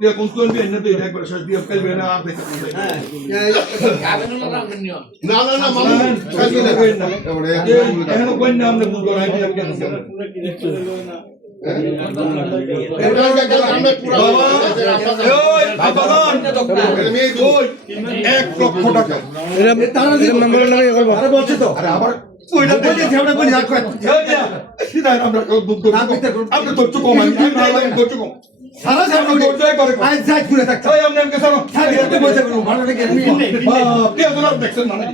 dia konsumen bir ne değil ekber şaş diye kalbe ne ağır দেখে না না না মামুন কাজে লাগবে না এখন কোন নাম নে বুঝো না আমি কেন সারা সামনে দরজায় করে আজ যাই ঘুরে থাকছে ওই আমনে আমকে সারো সাইডে বসে করব ভালো লাগে বাপ কে তোরা দেখছেন মানে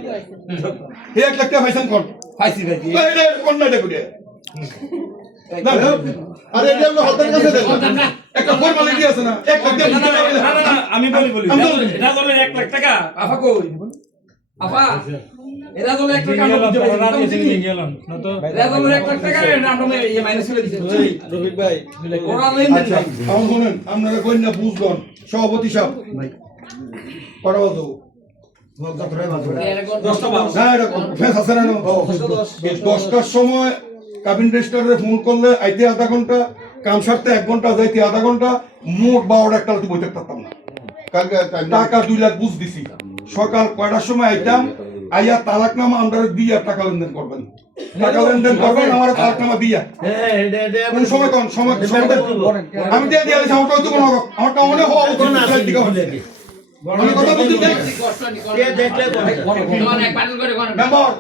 হে 1 লাখ টাকা পয়সা কোন পাইছি ভাই এই কোন না দেখুরে না আরে এটা আমরা হাতের কাছে দেব একটা ফর্মালিটি আছে না 1 লাখ টাকা না না আমি বলি এটা ধরে 1 লাখ টাকা আফা কই আফা এরা ধরে 1 লাখ আমরা বুঝতে পারছি নিয়ে গেলাম না তো এরা ধরে 1 লাখ টাকা না আমরা এই মাইনাস করে দিচ্ছি রফিক ভাই ওরা লেনদেন ভাই এখন শুনেন আপনারা কই না বুঝগন সভাপতি সাহেব ভাই পড়াও দাও 10টা বাজে না এরকম ফেস আছে না 10টার সময় কাবিন রেজিস্ট্রারে ফোন করলে আইতে আধা ঘন্টা কাম সারতে 1 ঘন্টা যাইতে আধা ঘন্টা মোট 12টা একটা রাতে বইতে পারতাম না টাকা 2 লাখ বুঝ দিছি সকাল কয়টার সময় আইতাম আইয়া তালাকনামা আমরা দিয়া টাকা লেনদেন করবেন আমার তালাকনামা দিয়া কোন সময় কোন সময় আমি দিয়ে দিয়ে আমার তো কোনো আমারটা অনেক হওয়া উচিত না আমি কথা বলতে কে দেখলে মেম্বার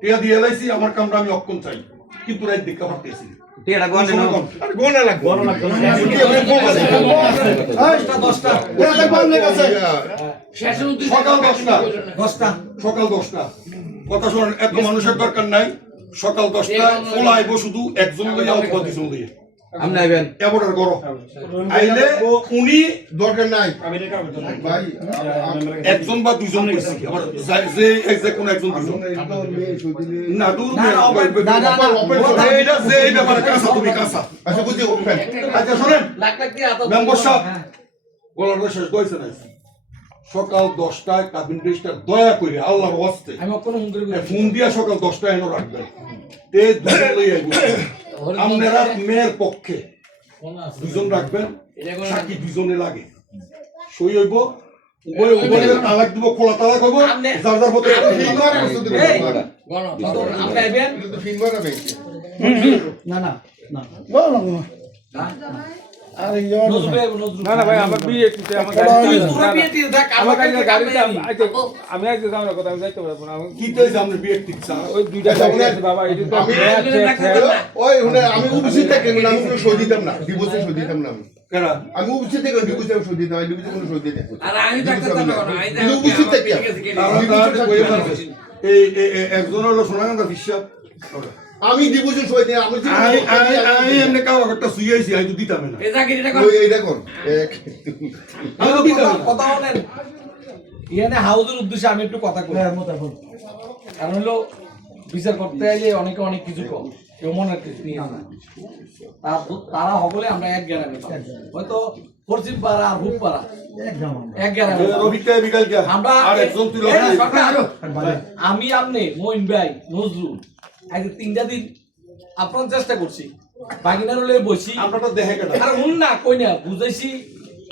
টিয়া দিয়ে লাইছি আমার কামটা আমি অক্ষম চাই কিন্তু রাত দেখা পারতেছি টিয়াটা গোনা লাগবে সকাল 10টা কথা শুনুন এত মানুষের দরকার নাই সকাল 10টা ফলাইবো শুধু একজন লইয়া অথবা দুজন লইয়া আপনি আইবেন এবারে করো আইলে উনি দরকার নাই ভাই একজন বা দুজন কইছি আবার যে যে কোন একজন দুজন না দূর না এইটা যে এই ব্যাপারে কাঁচা তুমি কাঁচা আচ্ছা বুঝি ওপেন আচ্ছা শুনেন লাখ লাখ দিয়ে আতো মেম্বার সাহেব বলার শেষ কইছে না সকাল 10টায় কাবিন রেজিস্টার দয়া করে আল্লাহর ওয়াস্তে আমি কোন ফোন দিয়া সকাল 10টায় এনে রাখবেন তে দুজন লই আইবো আপনারা মেয়ের পক্ষে দুজন রাখবেন সাকি দুজনে লাগে সই হইব ওই উপরে তালাক দিব খোলা তালাক হইব যার যার মতো ফিঙ্গার বস্তু দিব আপনি আইবেন কিন্তু ফিঙ্গার হবে না না না বলো না আরে না না ভাই আমার বিয়ে দিতে আমার গাড়ি দেখ আমার গাড়িটা আমি আজকে আমরা কথা যাইতে পারবো না কি কইছ আমরা বিয়ে দিতে ওই দুইটা গাড়ি আছে বাবা এটা তো ওই হুনে আমি উপস্থিত থাকি না আমি কোনো সই দিতাম না ডিভোর্সে সই দিতাম না কেরা আমি উপস্থিত থেকে ডিভোর্সে সই দিতাম আমি ডিভোর্সে কোনো সই দিতাম আর আমি থাকতাম না আমি উপস্থিত থাকি এই একজন হলো সোনাগান্দা বিশ্বাস আমি ডিভোর্সে সই দিই আমি এমনি কাও একটা সুইয়াইছি আই তো দিতাম না এই জায়গাটা কর এইটা কর আমি তো দিতাম কথা বলেন ইয়ানে হাউজের উদ্দেশ্যে আমি একটু কথা কই হ্যাঁ মত বল কারণ হলো বিচার করতে আইলে অনেকে অনেক কিছু কম কেউ মনে কিছু নিয়ে না তারা হবলে আমরা এক গ্রামে হয়তো পশ্চিম পাড়া আর হুপ পাড়া এক গ্রামে রবিকা বিকাল কে আমরা আর একজন তুই আমি আপনি মইন ভাই নজরুল আজকে 3টা দিন আপনার চেষ্টা করছি বাগিনার হলে বসি আমরা তো দেখে কেটে আর হুন না কই না বুঝাইছি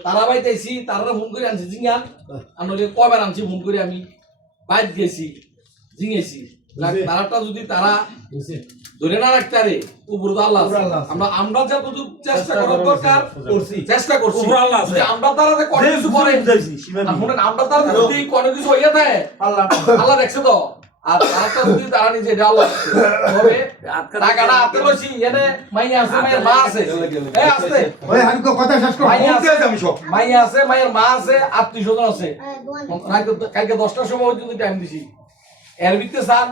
তারা বাইতেছি তারা ফোন করে আনছি জিঙ্গা আনলে কয়বার আনছি ফোন করে আমি বাইত গেছি জিঙ্গেছি তারাটা যদি তারা ধরে না রাখতে পারে উপর আল্লাহ আমরা যতটুকু চেষ্টা করার দরকার করছি চেষ্টা করছি উপর আল্লাহ আছে আমরা তারাতে করে কিছু করে শুনেন আমরা তারা যদি কোনো কিছু হইয়া থাকে আল্লাহ দেখছে তো আর তারাটা যদি তারা নিজে আল্লাহ হবে টাকাটা হাতে লইছি এনে মাইয়া আছে মায়ের মা আছে এই আস্তে ওই আমি কথা শেষ করব আমি সব মাইয়া আছে মায়ের মা আছে আত্মীয় স্বজন আছে কালকে 10টার সময় যদি টাইম দিছি এর ভিতরে সান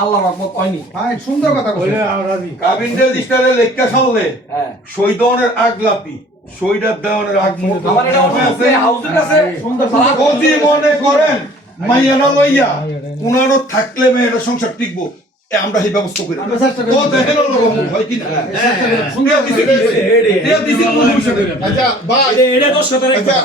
আল্লাহ রহমত হয়নি ভাই সুন্দর কথা কইলে রাজি কাবিন রেজিস্টারে লেখা চললে হ্যাঁ শহীদনের আগলাপি শহীদার দেওয়ানের আগ মুহূর্ত আমার এটা আছে হাউজের কাছে সুন্দর যদি মনে করেন মাইয়ানা লইয়া উনারও থাকলে মেয়ের সংসার টিকবো আমরা এই ব্যবস্থা করি তো দেখেন রহমত হয় কি না সুন্দর দিছি আচ্ছা ভাই এটা 10 টাকা